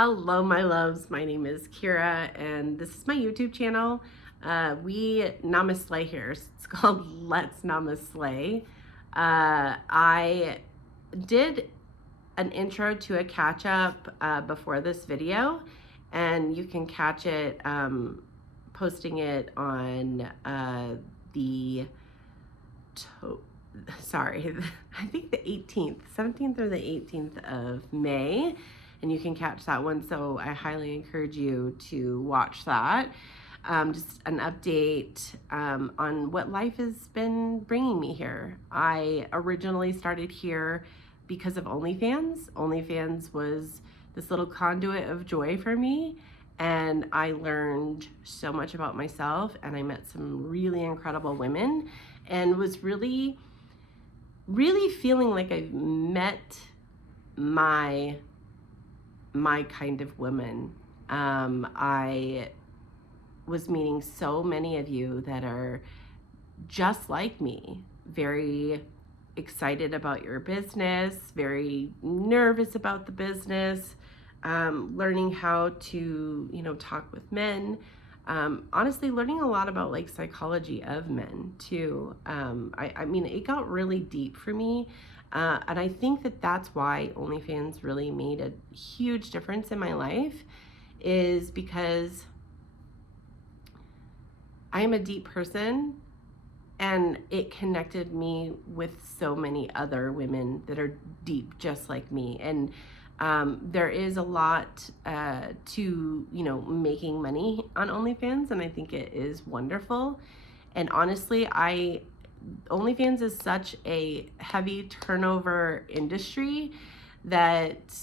Hello, my loves. My name is Kira, and this is my YouTube channel. We namaste here. It's called Let's Namaste. I did an intro to a catch up before this video, and you can catch it posting it on the sorry, I think the 18th, 17th or the 18th of May, and you can catch that one. So I highly encourage you to watch that. Just an update on what life has been bringing me here. I originally started here because of OnlyFans. OnlyFans was this little conduit of joy for me, and I learned so much about myself, and I met some really incredible women, and was really feeling like I've met my kind of woman. I was meeting so many of you that are just like me, very excited about your business, very nervous about the business, learning how to, talk with men. Honestly, learning a lot about like psychology of men too. I mean, it got really deep for me. And I think that that's why OnlyFans really made a huge difference in my life, is because I am a deep person, and it connected me with so many other women that are deep just like me. And there is a lot to making money on OnlyFans, and I think it is wonderful. And honestly, OnlyFans is such a heavy turnover industry that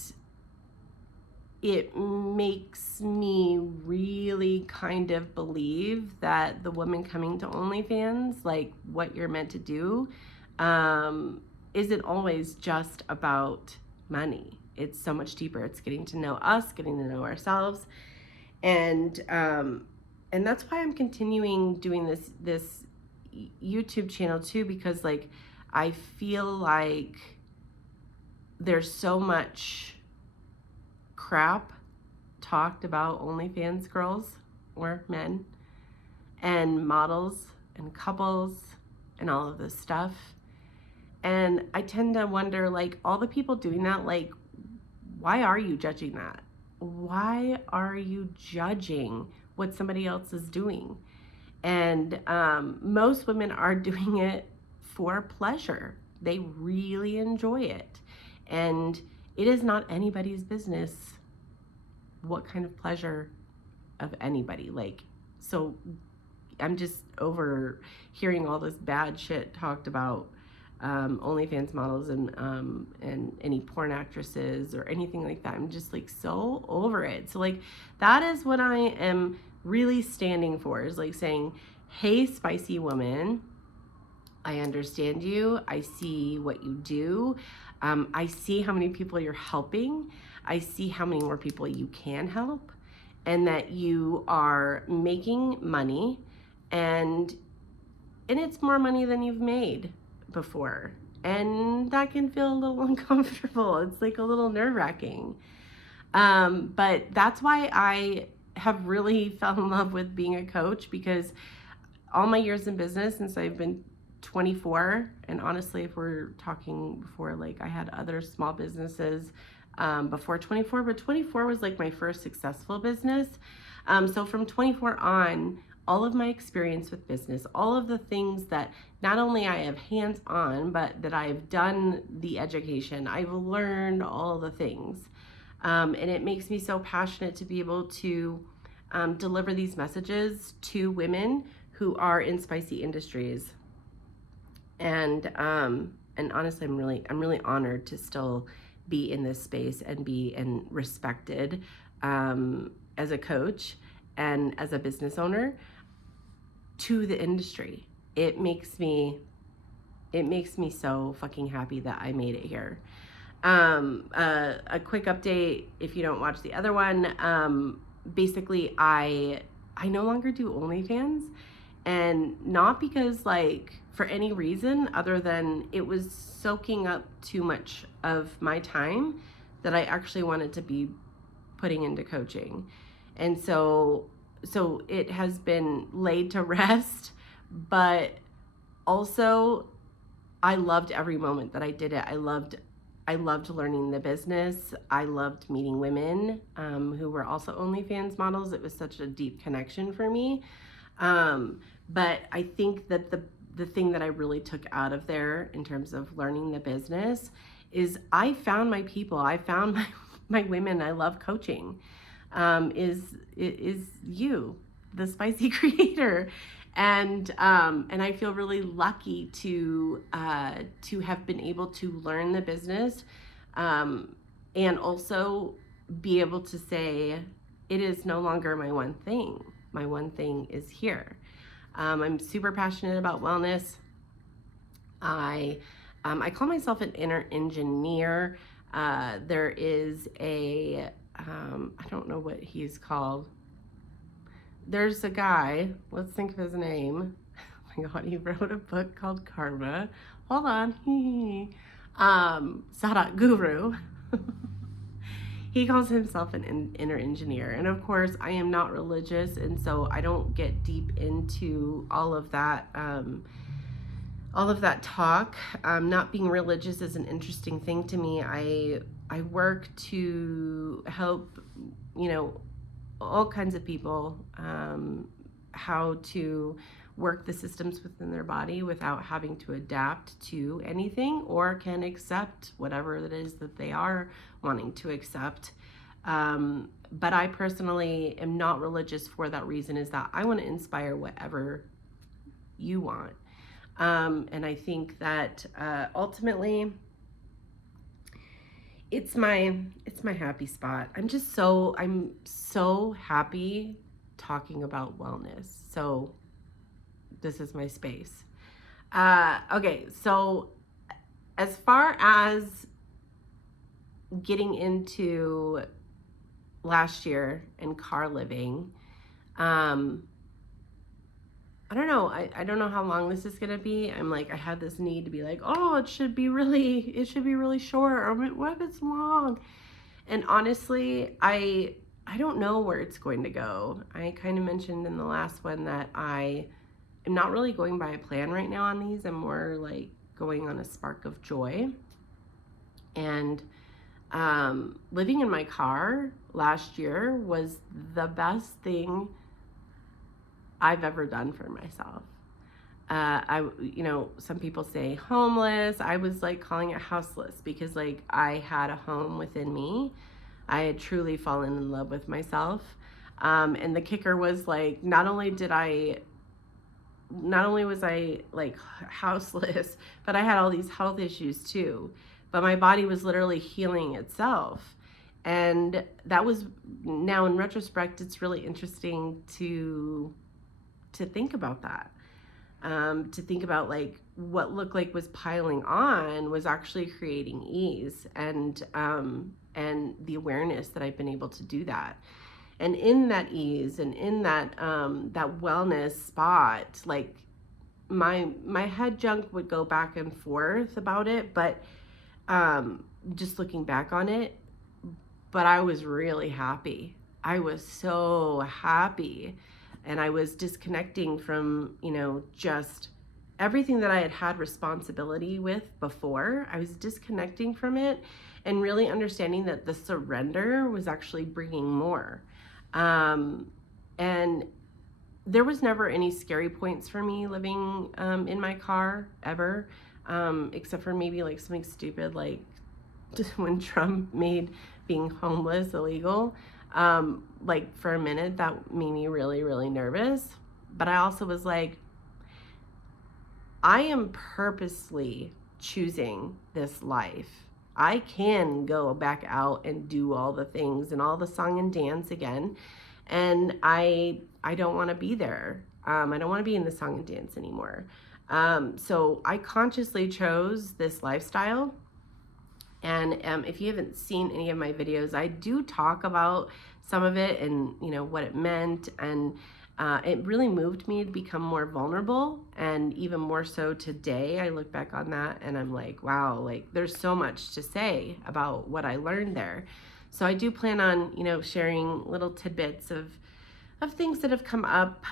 it makes me really kind of believe that the woman coming to OnlyFans, like what you're meant to do, isn't always just about money. It's so much deeper. It's getting to know us, getting to know ourselves, and that's why I'm continuing doing this YouTube channel too, because like I feel like there's so much crap talked about OnlyFans girls or men and models and couples and all of this stuff. And I tend to wonder, like, all the people doing that, like, why are you judging that? Why are you judging what somebody else is doing? And most women are doing it for pleasure. They really enjoy it. And it is not anybody's business what kind of pleasure of anybody. Like, so I'm just over hearing all this bad shit talked about OnlyFans models and any porn actresses or anything like that. I'm just like so over it. So like that is what I am really standing for, is like saying, hey, spicy woman, I understand you. I see what you do. I see how many people you're helping. I see how many more people you can help, and that you are making money, and it's more money than you've made before. And that can feel a little uncomfortable. It's like a little nerve-wracking. But that's why I have really fell in love with being a coach, because all my years in business, since I've been 24, and honestly, if we're talking before, like I had other small businesses before 24, but 24 was like my first successful business. So from 24 on, all of my experience with business, all of the things that not only I have hands on, but that I've done the education, I've learned all the things. And it makes me so passionate to be able to deliver these messages to women who are in spicy industries. And honestly, I'm really honored to still be in this space and be respected as a coach and as a business owner to the industry. It makes me so fucking happy that I made it here. A quick update, if you don't watch the other one, basically I no longer do OnlyFans, and not because like for any reason other than it was soaking up too much of my time that I actually wanted to be putting into coaching. And so it has been laid to rest, but also I loved every moment that I did it. I loved learning the business. I loved meeting women who were also OnlyFans models. It was such a deep connection for me. But I think that the thing that I really took out of there in terms of learning the business is I found my people. I found my women I love coaching. Is you, the spicy creator. And I feel really lucky to have been able to learn the business, and also be able to say it is no longer my one thing. My one thing is here. I'm super passionate about wellness. I call myself an inner engineer. There is a I don't know what he's called. There's a guy, let's think of his name. Oh my God, he wrote a book called Karma. Hold on. Sadat Guru. He calls himself an inner engineer. And of course, I am not religious, and so I don't get deep into all of that talk. Not being religious is an interesting thing to me. I work to help, all kinds of people, how to work the systems within their body without having to adapt to anything, or can accept whatever it is that they are wanting to accept. But I personally am not religious for that reason, is that I want to inspire whatever you want. And I think that ultimately it's my happy spot. I'm so happy talking about wellness. So this is my space. Okay, so as far as getting into last year and car living, I don't know. I don't know how long this is gonna be. I had this need to be like, oh, it should be really short, or what if it's long? And honestly, I don't know where it's going to go. I kind of mentioned in the last one that I am not really going by a plan right now on these. I'm more like going on a spark of joy. And living in my car last year was the best thing I've ever done for myself. Some people say homeless. I was like calling it houseless, because like I had a home within me. I had truly fallen in love with myself. And the kicker was like, not only was I like houseless, but I had all these health issues too. But my body was literally healing itself. And that was, now in retrospect, it's really interesting to think about that. To think about like what looked like was piling on was actually creating ease, and the awareness that I've been able to do that. And in that ease and in that wellness spot, like my head junk would go back and forth about it, but just looking back on it, but I was really happy. I was so happy. And I was disconnecting from, just everything that I had responsibility with before. I was disconnecting from it and really understanding that the surrender was actually bringing more. And there was never any scary points for me living in my car ever, except for maybe like something stupid, like just when Trump made being homeless illegal. Like for a minute that made me really, really nervous. But I also was like, I am purposely choosing this life. I can go back out and do all the things and all the song and dance again. And I don't want to be there. I don't want to be in the song and dance anymore. So I consciously chose this lifestyle. And if you haven't seen any of my videos, I do talk about some of it and what it meant, and it really moved me to become more vulnerable. And even more so today, I look back on that and I'm like, wow, like there's so much to say about what I learned there. So I do plan on, sharing little tidbits of things that have come up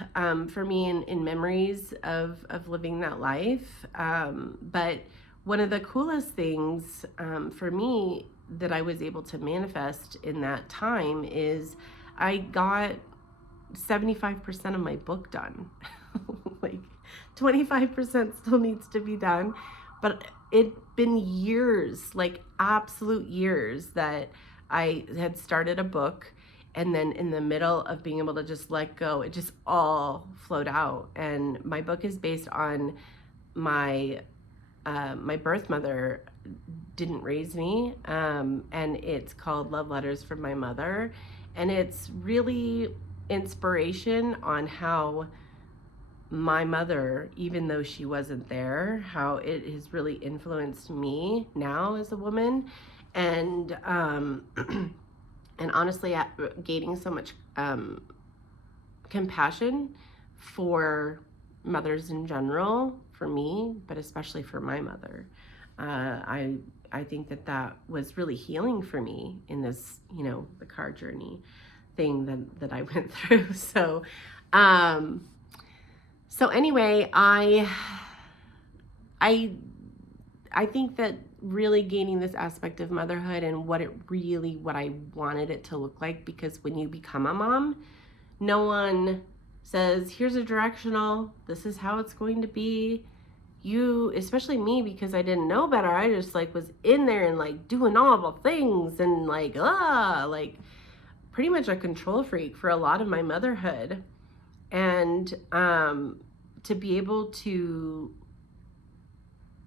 for me in memories of living that life. But one of the coolest things for me that I was able to manifest in that time is I got 75% of my book done. Like 25% still needs to be done. But it'd been years, like absolute years, that I had started a book, and then in the middle of being able to just let go, it just all flowed out. And my book is based on my my birth mother didn't raise me, and it's called Love Letters from My Mother, and it's really inspiration on how my mother, even though she wasn't there, how it has really influenced me now as a woman. And and honestly, gaining so much compassion for mothers in general, for me, but especially for my mother. I think that was really healing for me in this, the car journey thing that I went through. So anyway, I think that really gaining this aspect of motherhood and what I wanted it to look like, because when you become a mom, no one says, here's a directional, this is how it's going to be. You, especially me, because I didn't know better, I just was in there and doing all the things and like pretty much a control freak for a lot of my motherhood. And to be able to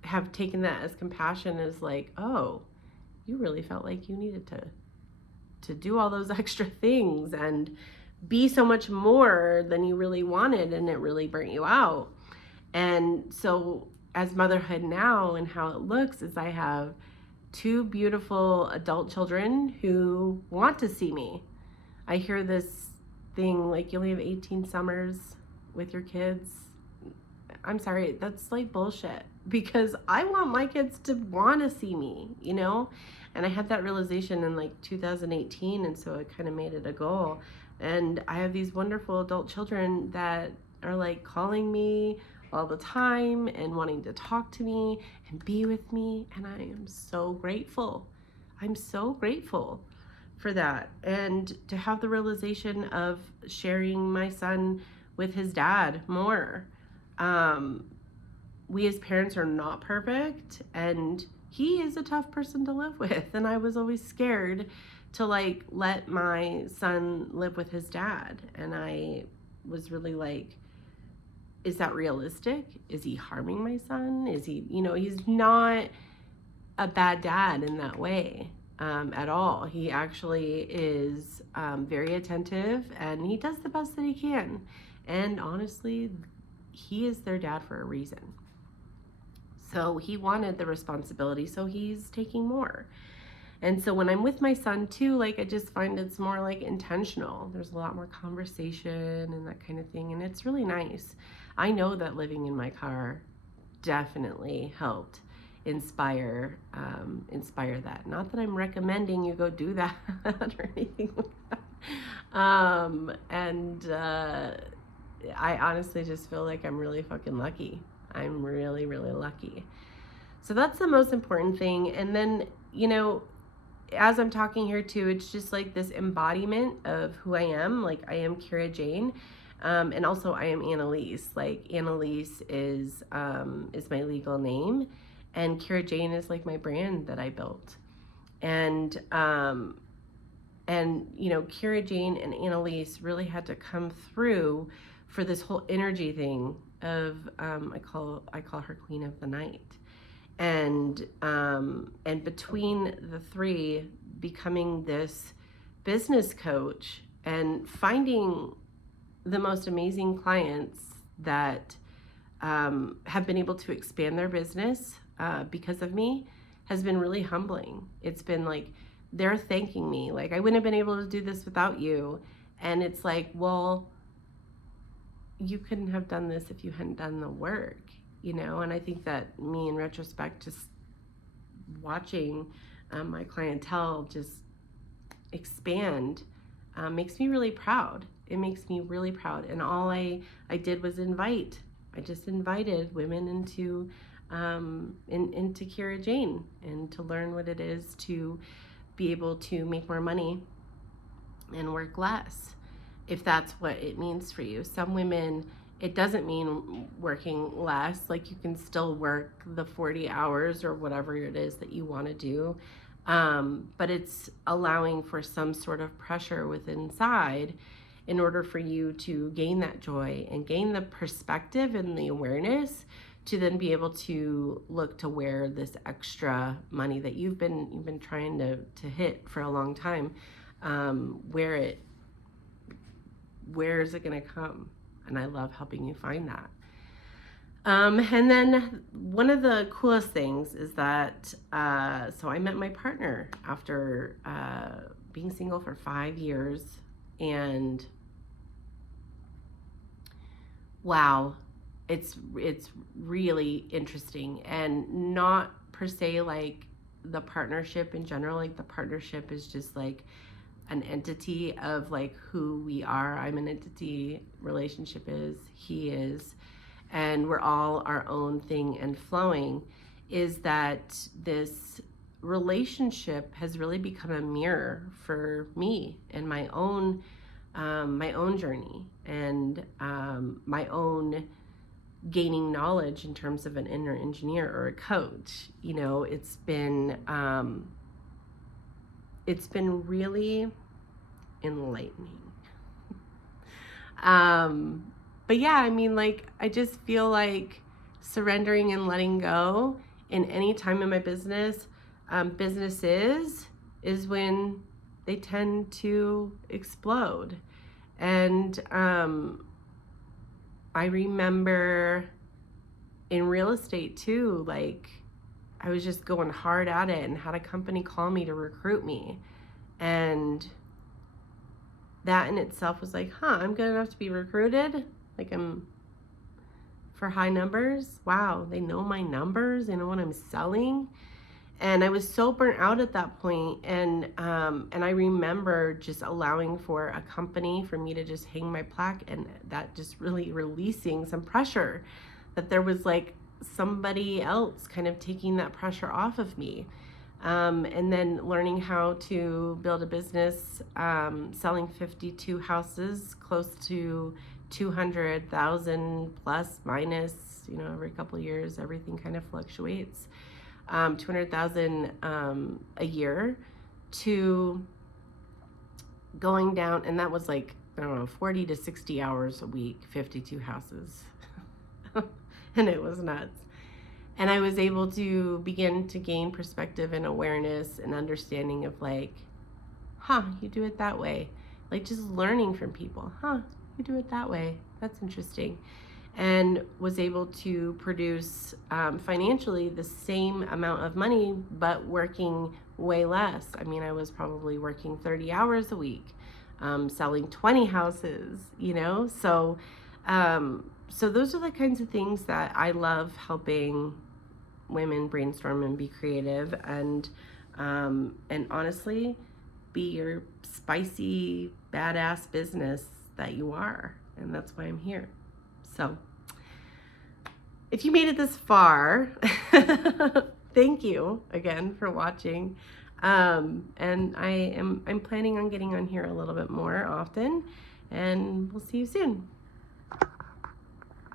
have taken that as compassion is oh, you really felt like you needed to do all those extra things and be so much more than you really wanted, and it really burnt you out. And so as motherhood now and how it looks is I have 2 beautiful adult children who want to see me. I hear this thing you only have 18 summers with your kids. I'm sorry, that's bullshit, because I want my kids to want to see me, and I had that realization in 2018, and so I kind of made it a goal. And I have these wonderful adult children that are calling me all the time and wanting to talk to me and be with me, and I am so grateful. I'm so grateful for that. And to have the realization of sharing my son with his dad more. We as parents are not perfect, and he is a tough person to live with, and I was always scared to let my son live with his dad. And I was really is that realistic? Is he harming my son? Is he, he's not a bad dad in that way at all. He actually is very attentive, and he does the best that he can. And honestly, he is their dad for a reason. So he wanted the responsibility, so he's taking more. And so when I'm with my son too, I just find it's more intentional. There's a lot more conversation and that kind of thing, and it's really nice. I know that living in my car definitely helped inspire that. Not that I'm recommending you go do that or anything like that. I honestly just feel like I'm really fucking lucky. I'm really, really lucky. So that's the most important thing. And then, as I'm talking here too, it's just this embodiment of who I am. I am Kira Jane. And also I am Annalise. Annalise is my legal name, and Kira Jane is my brand that I built. And Kira Jane and Annalise really had to come through for this whole energy thing of I call her Queen of the Night. And between the 3, becoming this business coach and finding the most amazing clients that have been able to expand their business because of me has been really humbling. It's been they're thanking me. I wouldn't have been able to do this without you. And it's well, you couldn't have done this if you hadn't done the work, And I think that me, in retrospect, just watching my clientele just expand makes me really proud. It makes me really proud. And all I did was I just invited women into Kira Jane, and to learn what it is to be able to make more money and work less, if that's what it means for you. Some women, it doesn't mean working less. Like, you can still work the 40 hours or whatever it is that you want to do. But it's allowing for some sort of pressure within inside in order for you to gain that joy and gain the perspective and the awareness to then be able to look to where this extra money that you've been trying to hit for a long time, where is it going to come? And I love helping you find that. And then one of the coolest things is that, so I met my partner after being single for 5 years, and wow, it's really interesting, and not per se like the partnership in general. Like, the partnership is just like an entity of like who we are. I'm an entity, relationship is, he is, and we're all our own thing and flowing. Is that this relationship has really become a mirror for me and my own journey, and my own gaining knowledge in terms of an inner engineer or a coach. You know, it's been really enlightening. But yeah, I mean, like, I just feel like surrendering and letting go in any time in my business, businesses, is when they tend to explode. And I remember in real estate too, like, I was just going hard at it and had a company call me to recruit me. And that in itself was like, I'm good enough to be recruited. Like, I'm for high numbers. Wow, they know my numbers. They know what I'm selling. And I was so burnt out at that point. And I remember just allowing for a company for me to just hang my plaque, and that just really releasing some pressure, that there was like somebody else kind of taking that pressure off of me. And then learning how to build a business, selling 52 houses, close to 200,000 plus minus, you know, every couple of years, everything kind of fluctuates. 200,000 a year, to going down, and that was like, I don't know, 40 to 60 hours a week, 52 houses. And it was nuts. And I was able to begin to gain perspective and awareness and understanding of like, you do it that way. Like, just learning from people, you do it that way. That's interesting. And was able to produce financially the same amount of money, but working way less. I mean, I was probably working 30 hours a week, selling 20 houses, you know? So those are the kinds of things that I love helping women brainstorm and be creative, and honestly, be your spicy, badass business that you are. And that's why I'm here. So if you made it this far, thank you again for watching. And I'm planning on getting on here a little bit more often, and we'll see you soon.